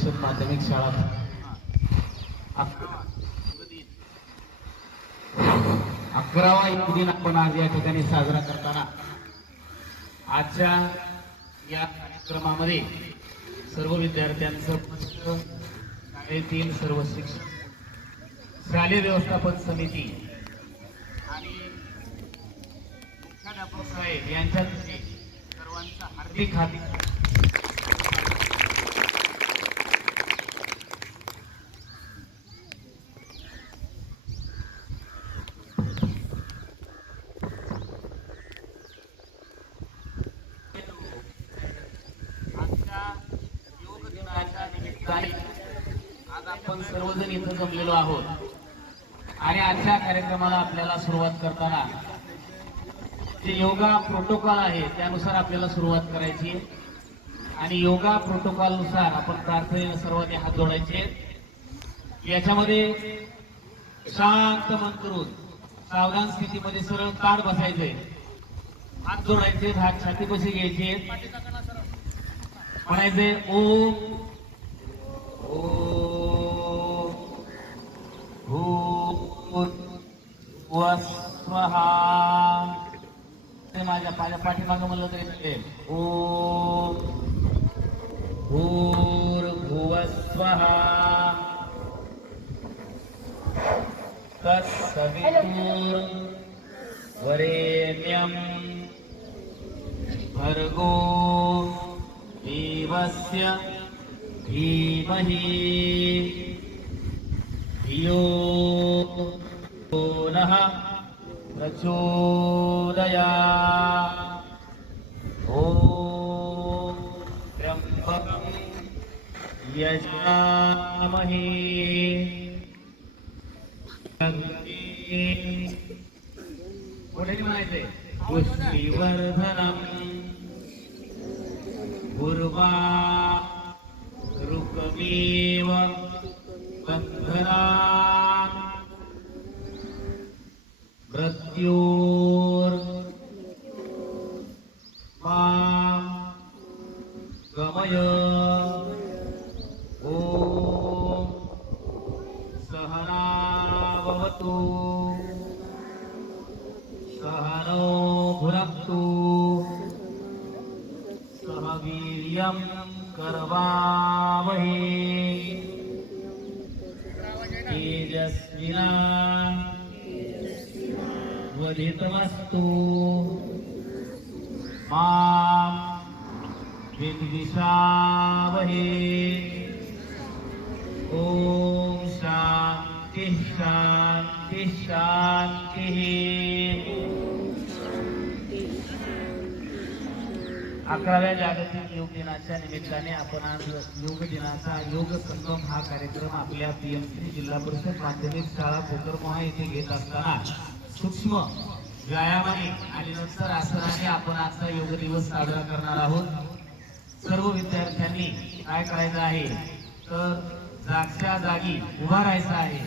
परिषद माध्यमिक शाळा. अकरावा एक दिन आपण आज या ठिकाणी साजरा करताना आजच्या या कार्यक्रमामध्ये सर्व विद्यार्थ्यांचं शाळेतील सर्व शिक्षक शालेय व्यवस्थापन समिती आणि मुख्याध्यापक साहेब यांच्यातर्फे सर्वांचा हार्दिक हार्दिक आजच्या योग दिनाच्या निमित्ताने आज आपण सर्वजण इथं जमलेलो आहोत. आणि आजच्या कार्यक्रमाला आपल्याला सुरुवात करताना जे योगा प्रोटोकॉल आहे त्यानुसार आपल्याला सुरुवात करायची. आणि योगा प्रोटोकॉलनुसार आपण प्रार्थनेनं सर्वांनी हात जोडायचे. याच्यामध्ये शांत मन करून सावधान स्थितीमध्ये सरळ ताड बसायचे. हात जोडायचे हात छाती कशी घ्यायचे. म्हणायचे ओम ओम वस्वहा ते माझ्या माझ्या पाठीमागं म्हणलं तरी चालेल ओम भूर्भुवस्वहा तत्सवितुर्वरेण्यं भर्गो देवस्य धीमहि धियो प्रचोदया। ॐ त्र्यम्बकं यजामहे। पुष्टिवर्धनम् पूर्वा रुकमेव Mercure, Ma, Gamaya, Om, sahara Vavatu, Sahano Bhuraktu, Sahaviryam Karvam, वधितमस्तु मां विद्विषावहे। ॐ शान्तिः शान्तिः शान्तिः। अकराव्या जागतिक योग दिनाच्या निमित्ताने आपण आज योग दिनाचा योग संगम हा कार्यक्रम आपल्या पीएमसी जिल्हा परिषद माध्यमिक शाळा कोकरमोहा येथे घेत असताना सूक्ष्म व्यायामाने आणि नंतर आसनाने आपण आजचा योग दिवस साजरा करणार आहोत. सर्व विद्यार्थ्यांनी काय करायचं आहे? तर जागच्या जागी उभा राहायचं आहे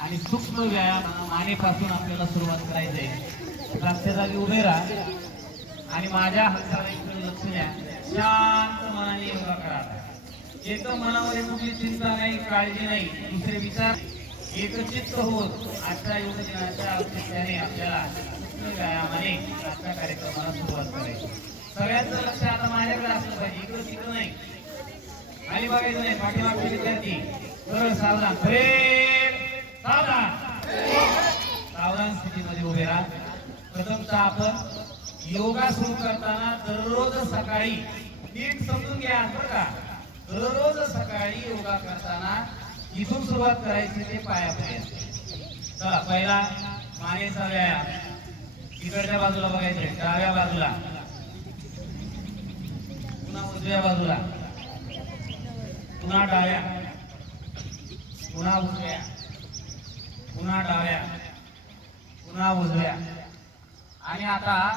आणि सूक्ष्म व्यायाम मानेपासून आपल्याला सुरुवात करायची आहे जागच्या जागी उभे राहा आणि माझ्या हाताला इकडे लक्ष द्या. शांत मनाने योगा करा. एक मनामध्ये कुठली चिंता नाही काळजी नाही दुसरे विचार एकत्रित होऊन आजच्या योग दिनाच्या औचित्याने आपल्याला व्यायामाने आजच्या कार्यक्रमाला सुरुवात करायची. सगळ्यांचं लक्ष आता माझ्याकडे असलं पाहिजे. इकडं तिकडं नाही. आणि बघायचं नाही पाठीमागचे विद्यार्थी. सरळ सावधान. सावधान! सावधान स्थितीमध्ये उभे राहा. प्रथमतः आपण योगा सुरू करताना दररोज सकाळी नीट समजून घ्या बरं का? दररोज सकाळी योगा करताना इथून सुरुवात करायची ते पायापर्यंत. चला पहिला मानेचा व्यायाम. इकडच्या बाजूला बघायचे डाव्या बाजूला. पुन्हा उजव्या बाजूला. पुन्हा डाव्या. पुन्हा उजव्या. पुन्हा डाव्या. पुन्हा उजव्या. आणि आता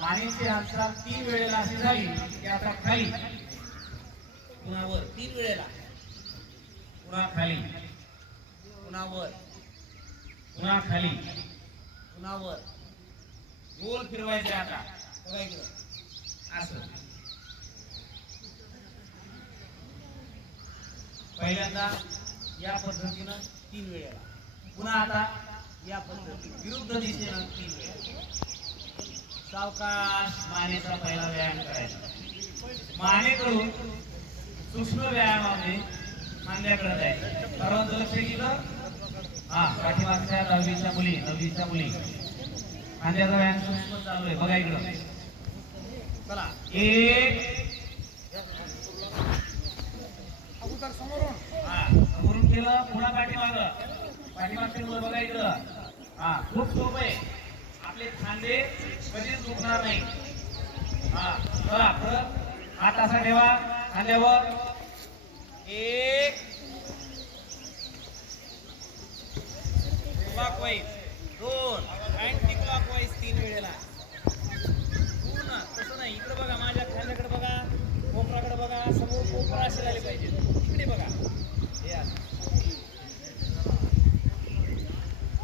मानेची हालचाल तीन वेळेला अशी झाली की आता खाली. पुन्हा वर तीन वेळेला. पुन्हा खाली पुन्हा वर पुन्हा खाली पुन्हा वर गोल फिरवायचे आता. बघा इकडं. असं. पहिल्यांदा या पद्धतीनं तीन वेळेला. पुन्हा आता या पद्धतीने. विरुद्ध दिशेनं तीन वेळेला. सावकाश मानेचा पहिला व्यायाम करायचा. मानेकडून सूक्ष्म व्यायामामध्ये खांद्याकडे जायचं सर्वांचं लक्ष केलं हा पाठीमागच्या दहावीच्या मुली नववीच्या मुली. खांद्याचा व्यायाम सूक्ष्म चालू आहे. बघा इकडं. चला. एक. हा समोरून केलं पुन्हा पाठीमाग. पाठीमागचे मुलं बघा इकडं. हा खूप सोपं आहे. आपले खांदे कधीच दुखणार नाही. हा चला परत हात असा ठेवा. खांद्यावर. एक. क्लॉकवाईज दोन. अँटी क्लॉकवाईज तीन वेळेला. पूर्ण. तसं नाही. इकडे बघा. माझ्या खांद्याकडे बघा. कोपराकडे बघा. समोर कोपरा असे झाले पाहिजे इकडे बघा. हे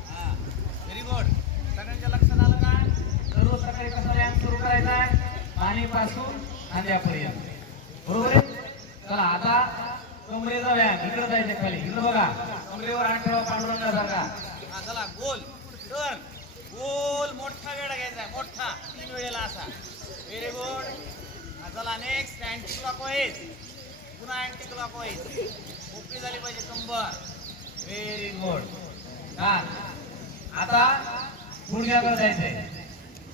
हा. व्हेरी गुड सगळ्यांच्या लक्षात आलं का? सर्व सकाळी कसा व्यायाम सुरू करायचा आहे? पाणीपासून खांद्यापर्यंत. बरोबर आहे? चला आता कमरेचा व्यायाम इकडे जायचं खाली इकडे बघा. कमरेवर हात ठेवा पांडुरंगासारखा. चला गोल. टर्न गोल मोठा वेळा घ्यायचा. आहे, मोठा. तीन वेळेला असा. व्हेरी गुड चला नेक्स्ट अँटी क्लॉकवाईज पुन्हा अँटी क्लॉकवाईज मोकळी झाली पाहिजे कंबर. व्हेरी गुड हा. आता गुडघ्याकडे जायचंय.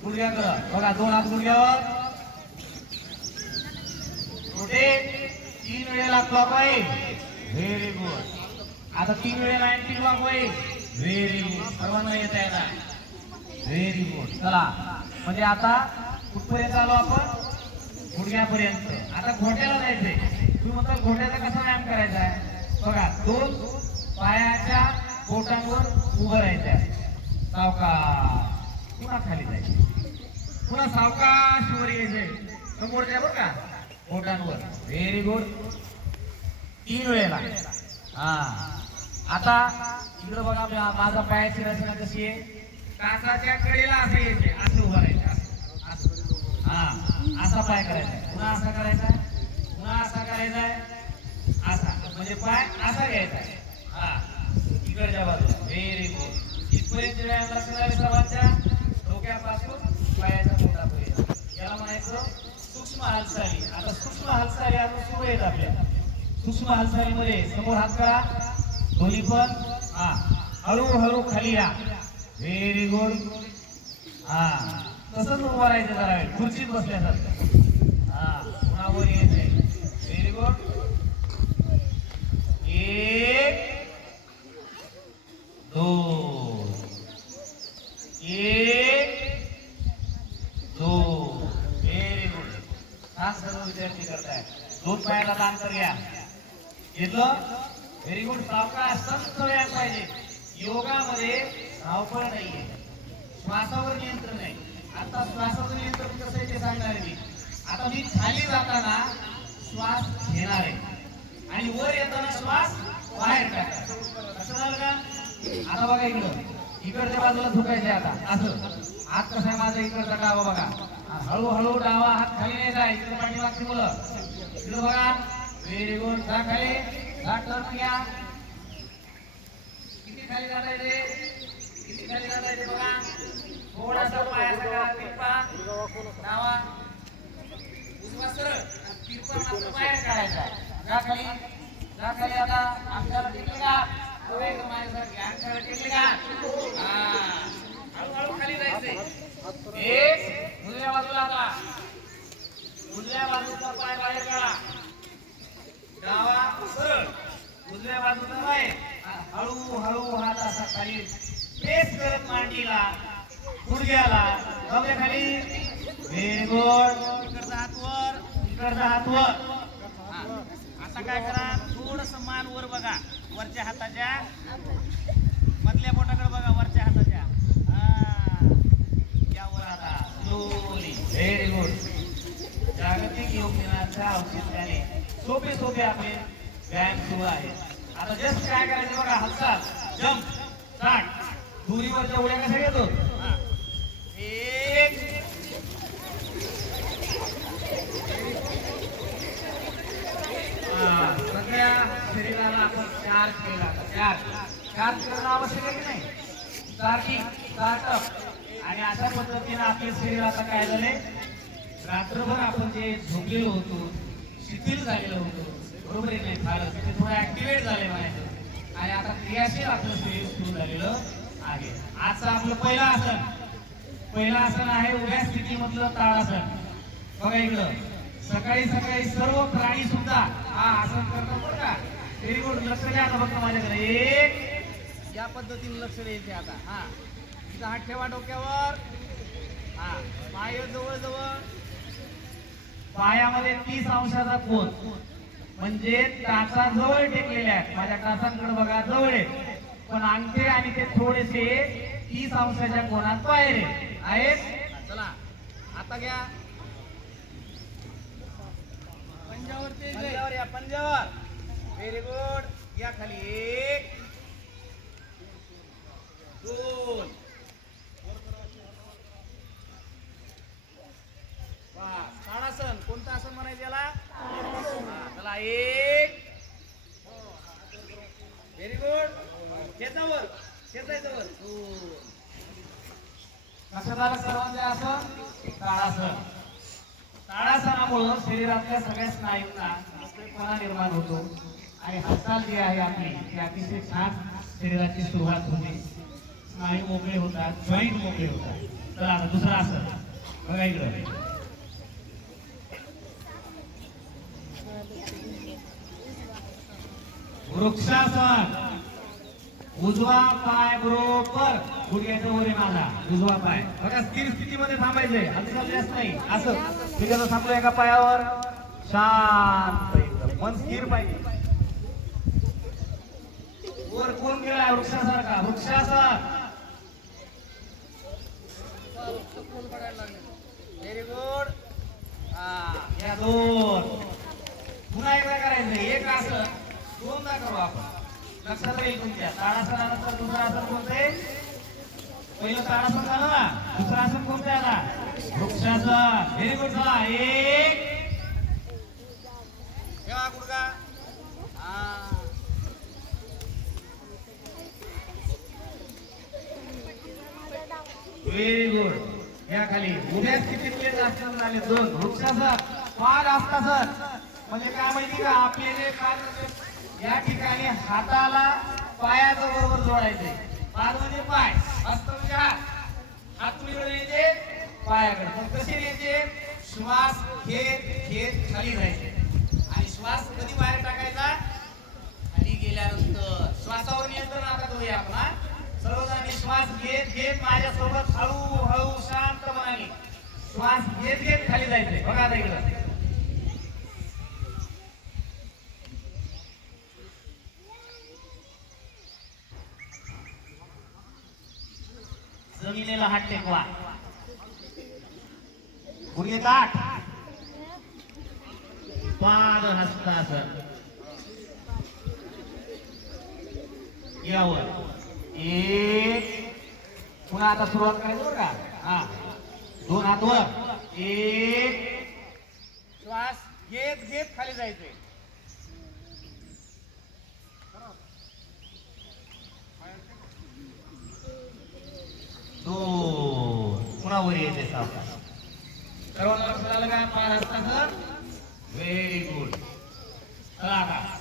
गुडघ्याकडं. बघा दोन हात गुडघ्यावर. तीन वेळेला व्हेरी गुड आता तीन वेळेला अँटी क्लॉकवाईज व्हेरी गुड सर्वांना येत आहे ना व्हेरी गुड चला. म्हणजे आता कुठपर्यंत आलो आपण? गुडघ्यापर्यंत आता घोट्याला जायचंय. तुम्ही म्हणता घोट्याचा कसा व्यायाम करायचा आहे? बघा दोन पायाच्या बोटांवर उभं राहायचं आहे. सावकाश. पुन्हा खाली जायचं. पुन्हा सावकाश वर यायचंय. समोरच्या बरं का? बोटांवर. व्हेरी गुड तीन वेळेला. हा. आता इकडं बघा माझा पायाची रचना कशी आहे? कासाच्या कडेला असं यायचे असं उभं राहायचं हा. असा पाय करायचा. पुन्हा असा करायचा. पुन्हा असा करायचा. असा. म्हणजे पाय असा घ्यायचा. हा. इकडच्या बाजूला. व्हेरी गुड इथपर्यंत व्यायाम लक्षात सर्वांच्या डोक्यापासून पायाच्या पोटापर्यंत. याला म्हणायचं सूक्ष्म हालचाली. आता सूक्ष्म हालचाली अजून सुरू आहेत आपल्या. सूक्ष्म हालचालीमध्ये समोर हात करा. दोन्ही पण. हा. हळूहळू खाली या. व्हेरी गुड हा. तसंच उभं राहायचं जरा वेळ. खुर्चीत बसल्यासारखं. हा. कुणावर येत यायचंय? व्हेरी गुड एक. दोन. एक. दोन. व्हेरी गुड हा सर्व विद्यार्थी करताय दोन पायाला दान कर घ्या. घेतलं व्हेरी गुड सावकाश संत व्यायाम पाहिजे. योगामध्ये धावपळ नाहीये. श्वासावर नियंत्रण नाही आता श्वासाचं नियंत्रण कसं आहे ते सांगणार आहे मी. आता मी खाली जाताना श्वास घेणार आहे. आणि वर येताना श्वास बाहेर टाकणार असं झालं का? आता बघा इकडं. इकडच्या बाजूला झुकायचे आता. असं. हात कसा आहे माझा इकडचा डावा बघा. हळूहळू डावा हात खाली नाही जाय इकडे पाठीमागची मुलं. इकडं बघा. व्हेरी गुड जा खाली जा टर्न घ्या किती खाली जाता येते किती खाली जाता येते बघा. थोडासा पाया सगळा तिरपा डावा. उजवा सरळ. तिरपा मात्र बाहेर काढायचा. जा खाली. जा खाली आता. आमच्याला टिकले का? पुढे एकदम माझ्यासारखे अंगाला टेकले का हा हळूहळू खाली जायचंय एक उजव्या बाजूला आता उजव्या बाजूचा पाय बाहेर काढा डावा सरळ उजव्या बाजूचा पाय हळू हळू हात असा खाली प्रेस करत मांडीला गुडघ्याला जाऊया खाली व्हेरी गुड इकडचा हात वर इकडचा हात वर हा. आता काय करा थोडस मान वर बघा वरच्या हाताच्या मधल्या बोटाकडे बघा वरच्या हाताच्या. व्हेरी गुड जागतिक योग दिनाच्या औचित्याने सोपे सोपे आपले व्यायाम सुरू आहे आता जस्ट काय करायचं बघा हालचाल. जम्प स्टार्ट दुरीवरच्या उड्या कशा घेतो. एक. सगळ्या शरीराला आपण चार केला. चार्ज चार्ज करणं आवश्यक आहे की नाही? चार्जिंग स्टार्टअप आणि अशा पद्धतीनं आपल्या शरीराचं काय झाले रात्रभर आपण जे झोपलेलो होतो शिथिल झालेलो होतो बरोबर आहे नाही? झालं ते म्हणजे थोडं ऍक्टिव्हेट झाले म्हणायचं आणि आता क्रियाशील आपलं शरीर सुरू झालेलं आहे. आजचं आपलं पहिलं आसन. पहिलं आसन आहे उभ्या स्थितीमधलं ताळासन बघा इकडं. सकाळी सकाळी सर्व प्राणी सुद्धा हा आसन करतात बरं का? व्हेरी गुड लक्ष द्या आता फक्त माझ्याकडे. एक. या पद्धतीने लक्ष द्यायचे आता. हा. तिथं हात ठेवा डोक्यावर. हा. पाय जवळ जवळ पायामध्ये तीस अंशाचा कोन. म्हणजे टाचा जवळ टेकलेले आहेत. माझ्या टाचांकडे बघा जवळ आहे पण अंगठे आणि ते थोडेसे तीस अंशाच्या कोणात बाहेर आहे. आहेत? चला. आता घ्या. पंजावर या पंजावर. व्हेरी गुड या खाली. एक दोन बस ताडासन कोणतं आसन म्हणायचं याला? चला एक. व्हेरी गुड शेतावर. शेतायचं वर दोन. लक्षात आलं सर्वांचे आसन ताडासन ताडासनामुळं शरीरातल्या सगळ्या स्नायूंना निर्माण होतो. आणि हालचाल जी आहे आपली ती अतिशय छान शरीराची सुरुवात होते. स्नायू मोकळे होतात जॉईंट मोकळे होतात. तर आता दुसरं असं. बघा इकडं. वृक्षासन. उजवा पाय बरोबर. गुडघ्याच्या वर आहे माझा. उजवा पाय. बघा स्थिर स्थितीमध्ये थांबायचंय. हालचाल जास्त नाही. असं. ठीक आहे थांबलो एका पायावर? शांत मन स्थिर पाहिजे. वर कोण गेलाय? वृक्षासारखा वृक्षासन व्हेरी गुड या दोन. पुन्हा एकदा करायचं एक असं दोनदा करू आपण. लक्षात राहील तुमच्या. ताडासनानंतर दुसरं आसन कोणते? पहिलं ताडासन झालं ना? दुसरं आसन कोणते आता? वृक्षाचा. व्हेरी गुड झाला एक ठेवा गुडगा हा व्हेरी गुड या खाली. किती स्थितीतले असणार झाले दोन. पार आपला जर म्हणजे काय माहिती का? आपले जे पाच या ठिकाणी हाताला पायाच्या बरोबर जोडायचे. पाच म्हणजे पाय. असत म्हणजे हात. हात तुळीकडे यायचे पायाकडे. मग कसे न्यायचे? श्वास खेत खेत खाली जायचे. आणि श्वास कधी बाहेर टाकायचा? खाली गेल्यानंतर. श्वासावर नियंत्रण आता करूया आपण हा? सर्वजणांनी श्वास घेत घेत माझ्यासोबत हळू हळू शांतपणाने श्वास घेत घेत खाली जायचंय. बघा आता इकडं. जमिनीला हात टेकवा. गुडघे ताट पाद हस्तासन यावर. एक. पुन्हा आता सुरुवात करायची बरं का? हा. दोन हात वर एक. श्वास घेत घेत खाली जायचंय. दोन. पुन्हा वर यायचे सावकाश सर्वांना लक्षात आलं काय पाय हस्तासन व्हेरी गुड चला आता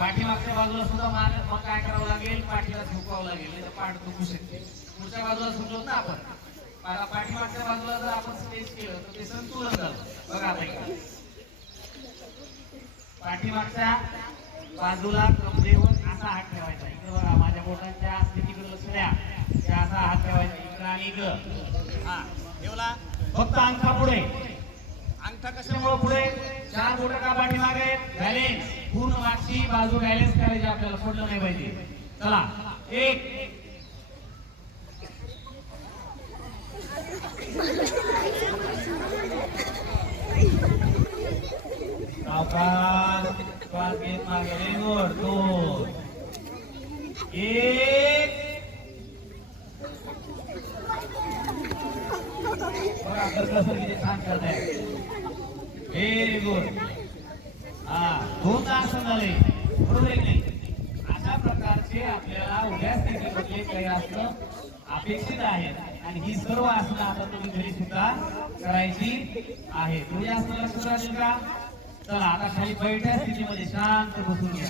पाठीमागच्या बाजूला सुद्धा मान मग काय करावं लागेल? पाठीला झोपावं लागेल. नाही तर पाठ दुखू शकते. पुढच्या बाजूला समजवत ना आपण. पाठीमागच्या बाजूला जर आपण स्ट्रेच केलं तर ते संतुलन झालं. बघा आता पाठीमागच्या बाजूला कमरेवर असा हात ठेवायचा. इकडे बघा माझ्या बोटांच्या स्थितीकडे लक्ष द्या. त्या असा हात ठेवायचा. इकडं आणि इकडं. हा ठेवला? फक्त अंगठा पुढे. अंगठा कशामुळे पुढे. चार बोट का पाठीमागे? बॅलेन्स पूर्ण मागची बाजू बॅलेन्स करायची आपल्याला सोडलं नाही पाहिजे. चला एक. एक. छान करताय व्हेरी गुड खूपदा असं झालंय बरोबर नाही? अशा प्रकारचे आपल्याला उभ्या स्थितीमध्ये काही असणं अपेक्षित आहे आणि ही सर्व आसनं आता तुम्ही घरी सुद्धा करायची आहे तुम्ही आसनं लक्षात राहील का चला आता खाली बैठ्या स्थितीमध्ये शांत बसून घ्या.